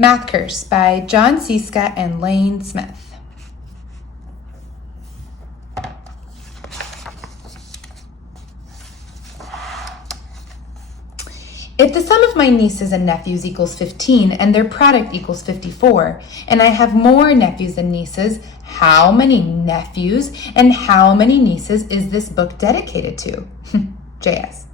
Math Curse by John Ciska and Lane Smith. If the sum of my nieces and nephews equals 15 and their product equals 54, and I have more nephews than nieces, how many nephews and how many nieces is this book dedicated to? Diaz.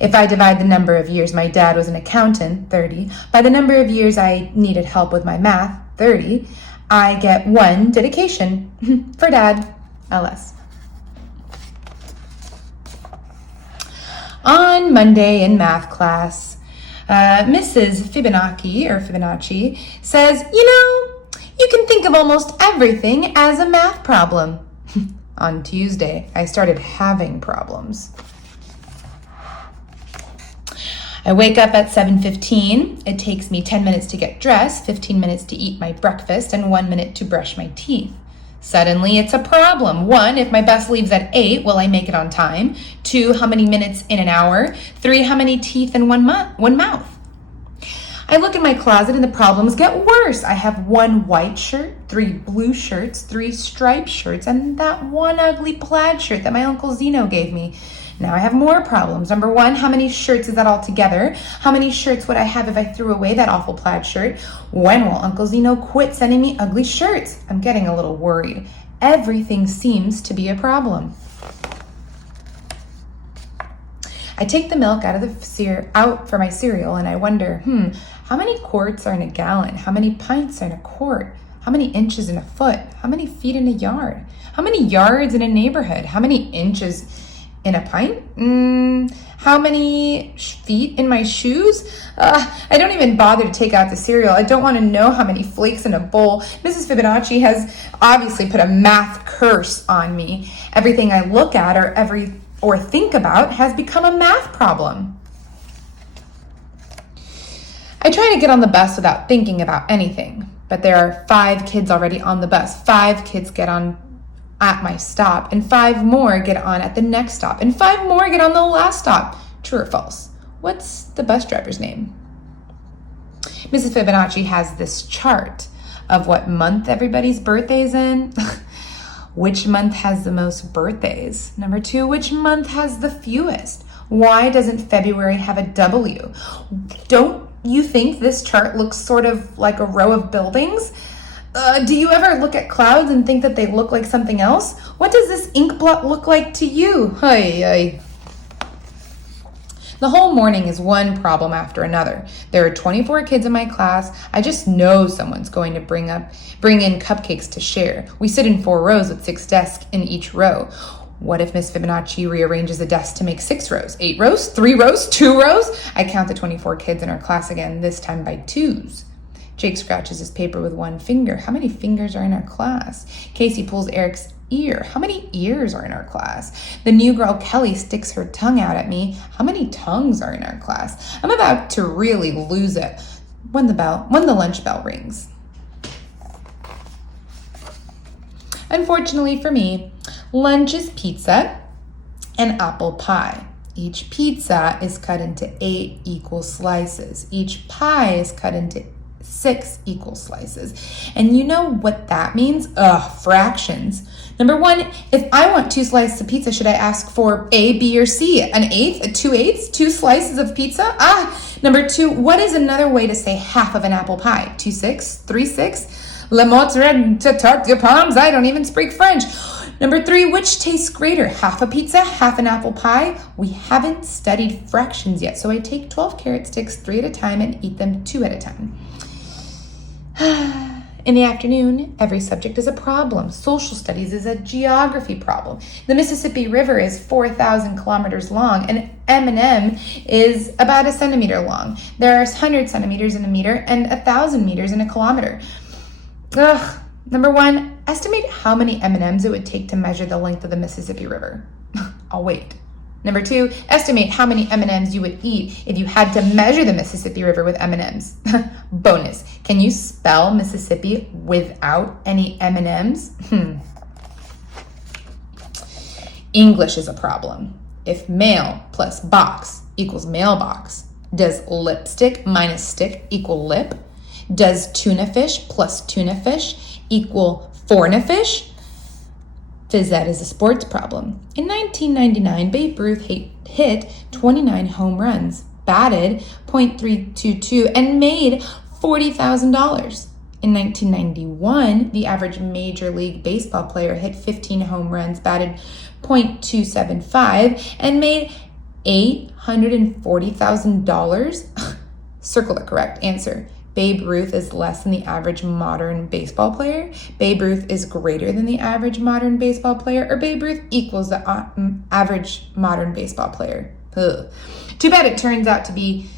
If I divide the number of years my dad was an accountant, 30, by the number of years I needed help with my math, 30, I get one dedication for Dad, LS. On Monday in math class, Mrs. Fibonacci says, you can think of almost everything as a math problem. On Tuesday, I started having problems. I wake up at 7:15. It takes me 10 minutes to get dressed, 15 minutes to eat my breakfast, and 1 minute to brush my teeth. Suddenly, it's a problem. 1, if my bus leaves at 8, will I make it on time? 2, how many minutes in an hour? 3, how many teeth in one mouth? I look in my closet and the problems get worse. I have 1 white shirt, 3 blue shirts, 3 striped shirts, and that 1 ugly plaid shirt that my Uncle Zeno gave me. Now I have more problems. Number 1, how many shirts is that all together? How many shirts would I have if I threw away that awful plaid shirt? When will Uncle Zeno quit sending me ugly shirts? I'm getting a little worried. Everything seems to be a problem. I take the milk out for my cereal and I wonder, how many quarts are in a gallon? How many pints are in a quart? How many inches in a foot? How many feet in a yard? How many yards in a neighborhood? How many inches in a pint? How many feet in my shoes? I don't even bother to take out the cereal. I don't want to know how many flakes in a bowl. Mrs. Fibonacci has obviously put a math curse on me. Everything I look at or think about has become a math problem. I try to get on the bus without thinking about anything, but there are 5 kids already on the bus. 5 kids get on at my stop, and 5 more get on at the next stop, and 5 more get on the last stop. True or false? What's the bus driver's name? Mrs. Fibonacci has this chart of what month everybody's birthday's in. Which month has the most birthdays? Number 2, which month has the fewest? Why doesn't February have a W? Don't you think this chart looks sort of like a row of buildings? Do you ever look at clouds and think that they look like something else? What does this ink blot look like to you? Hey. The whole morning is one problem after another. There are 24 kids in my class. I just know someone's going to bring in cupcakes to share. We sit in 4 rows with 6 desks in each row. What if Miss Fibonacci rearranges the desks to make 6 rows, 8 rows, 3 rows, 2 rows? I count the 24 kids in our class again, this time by 2s. Jake scratches his paper with 1 finger. How many fingers are in our class? Casey pulls Eric's ear. How many ears are in our class? The new girl Kelly sticks her tongue out at me. How many tongues are in our class? I'm about to really lose it when the lunch bell rings. Unfortunately for me, lunch is pizza and apple pie. Each pizza is cut into 8 equal slices. Each pie is cut into 6 equal slices. And you know what that means? Fractions. Number 1, if I want 2 slices of pizza, should I ask for A, B, or C? An eighth, 2/8, 2 slices of pizza? Number 2, what is another way to say half of an apple pie? 2/6, 3/6? Le mozzarella tarte de pommes? I don't even speak French. Number 3, which tastes greater? Half a pizza, half an apple pie? We haven't studied fractions yet, so I take 12 carrot sticks 3 at a time and eat them 2 at a time. In the afternoon, every subject is a problem. Social studies is a geography problem. The Mississippi River is 4,000 kilometers long, and M&M is about 1 centimeter long. There are 100 centimeters in a meter and 1,000 meters in a kilometer. Number 1, estimate how many M&Ms it would take to measure the length of the Mississippi River. I'll wait. Number 2, estimate how many M&Ms you would eat if you had to measure the Mississippi River with M&Ms. Bonus, can you spell Mississippi without any M&Ms? English is a problem. If mail plus box equals mailbox, does lipstick minus stick equal lip? Does tuna fish plus tuna fish equal forna fish? Phys ed is a sports problem. In 1999, Babe Ruth hit 29 home runs, batted .322, and made $40,000. In 1991, the average Major League Baseball player hit 15 home runs, batted .275, and made $840,000. Circle the correct answer. Babe Ruth is less than the average modern baseball player, Babe Ruth is greater than the average modern baseball player, or Babe Ruth equals the average modern baseball player. Ugh. Too bad it turns out to be,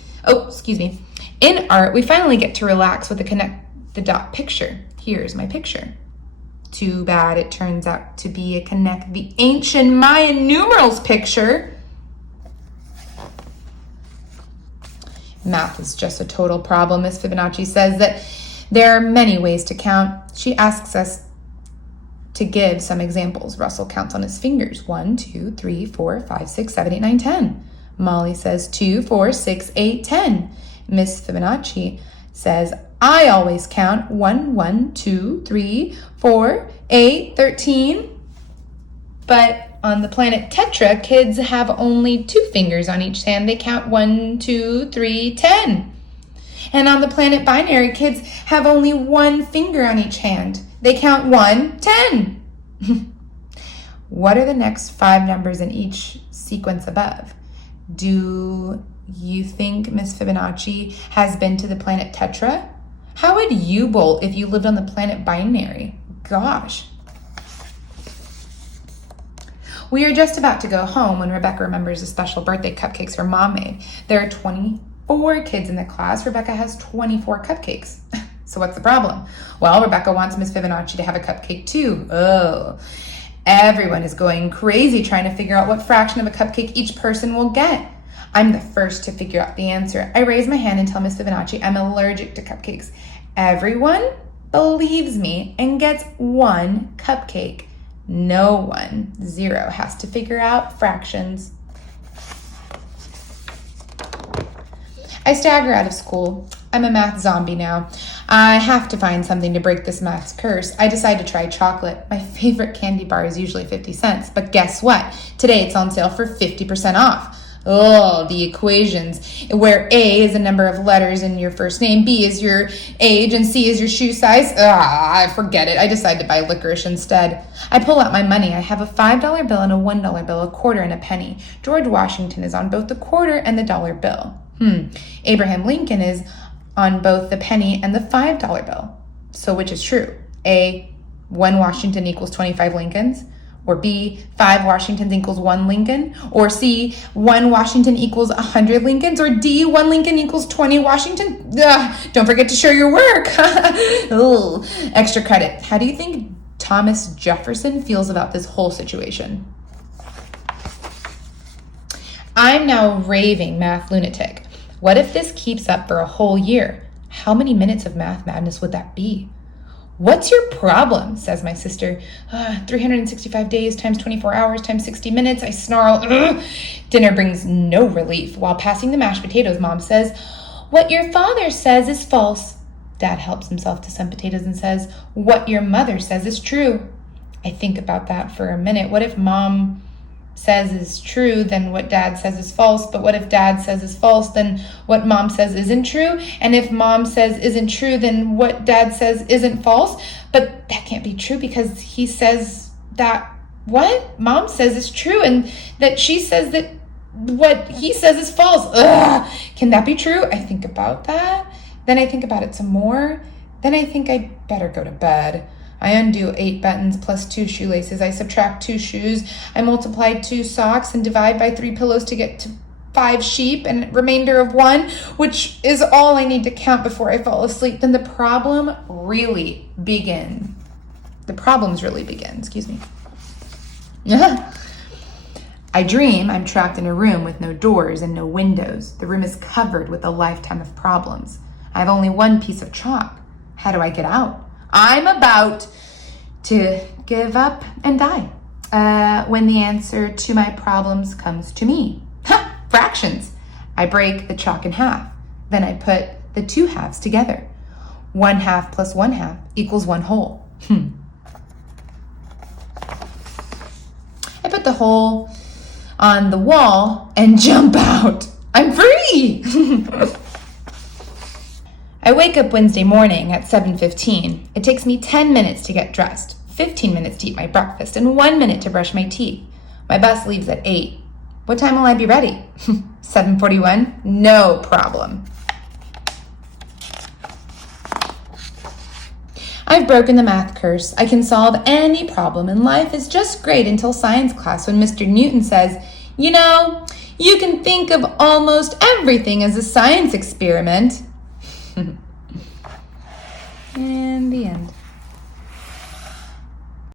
in art, we finally get to relax with a connect the dot picture. Here's my picture. Too bad it turns out to be a connect the ancient Mayan numerals picture. Math is just a total problem. Miss Fibonacci says that there are many ways to count. She asks us to give some examples. Russell counts on his fingers. 1, 2, 3, 4, 5, 6, 7, 8, 9, 10. Molly says 2, 4, 6, 8, 10. Miss Fibonacci says, I always count 1, 1, 2, 3, 4, 8, 13. But on the planet Tetra, kids have only 2 fingers on each hand. They count 1, 2, 3, 10. And on the planet Binary, kids have only 1 finger on each hand. They count 1, 10. What are the next 5 numbers in each sequence above? Do you think Miss Fibonacci has been to the planet Tetra? How would you bolt if you lived on the planet Binary? Gosh. We are just about to go home when Rebecca remembers the special birthday cupcakes her mom made. There are 24 kids in the class. Rebecca has 24 cupcakes. So what's the problem? Well, Rebecca wants Miss Fibonacci to have a cupcake too. Oh, everyone is going crazy trying to figure out what fraction of a cupcake each person will get. I'm the first to figure out the answer. I raise my hand and tell Miss Fibonacci I'm allergic to cupcakes. Everyone believes me and gets 1 cupcake. No one, 0, has to figure out fractions. I stagger out of school. I'm a math zombie now. I have to find something to break this math curse. I decide to try chocolate. My favorite candy bar is usually 50 cents, but guess what? Today it's on sale for 50% off. Oh, the equations, where A is the number of letters in your first name, B is your age, and C is your shoe size. I forget it. I decide to buy licorice instead. I pull out my money. I have a $5 bill and a $1 bill, a quarter and a penny. George Washington is on both the quarter and the dollar bill. Abraham Lincoln is on both the penny and the $5 bill. So which is true? A, 1 Washington equals 25 Lincolns? Or B, 5 Washingtons equals 1 Lincoln? Or C, 1 Washington equals 100 Lincolns? Or D, 1 Lincoln equals 20 Washington? Don't forget to show your work. Ugh, extra credit. How do you think Thomas Jefferson feels about this whole situation? I'm now raving math lunatic. What if this keeps up for a whole year? How many minutes of math madness would that be? What's your problem? Says my sister. 365 days times 24 hours times 60 minutes. I snarl. Ugh. Dinner brings no relief. While passing the mashed potatoes, Mom says, what your father says is false. Dad helps himself to some potatoes and says, what your mother says is true. I think about that for a minute. What if Mom says is true, then what Dad says is false? But what if Dad says is false, then what Mom says isn't true? And if Mom says isn't true, then what Dad says isn't false? But that can't be true because he says that what Mom says is true and that she says that what he says is false. Ugh. Can that be true? I think about that. Then I think about it some more. Then I think I'd better go to bed. I undo 8 buttons plus 2 shoelaces. I subtract 2 shoes. I multiply 2 socks and divide by 3 pillows to get to 5 sheep and remainder of 1, which is all I need to count before I fall asleep. Then the problems really begin. Excuse me. I dream I'm trapped in a room with no doors and no windows. The room is covered with a lifetime of problems. I have only 1 piece of chalk. How do I get out? I'm about to give up and die when the answer to my problems comes to me. Fractions. I break the chalk in half. Then I put the 2 halves together. 1/2 plus 1/2 equals 1 whole. I put the hole on the wall and jump out. I'm free! I wake up Wednesday morning at 7:15. It takes me 10 minutes to get dressed, 15 minutes to eat my breakfast, and 1 minute to brush my teeth. My bus leaves at 8. What time will I be ready? 7:41? No problem. I've broken the math curse. I can solve any problem, and life is just great until science class when Mr. Newton says, you know, you can think of almost everything as a science experiment. And the end.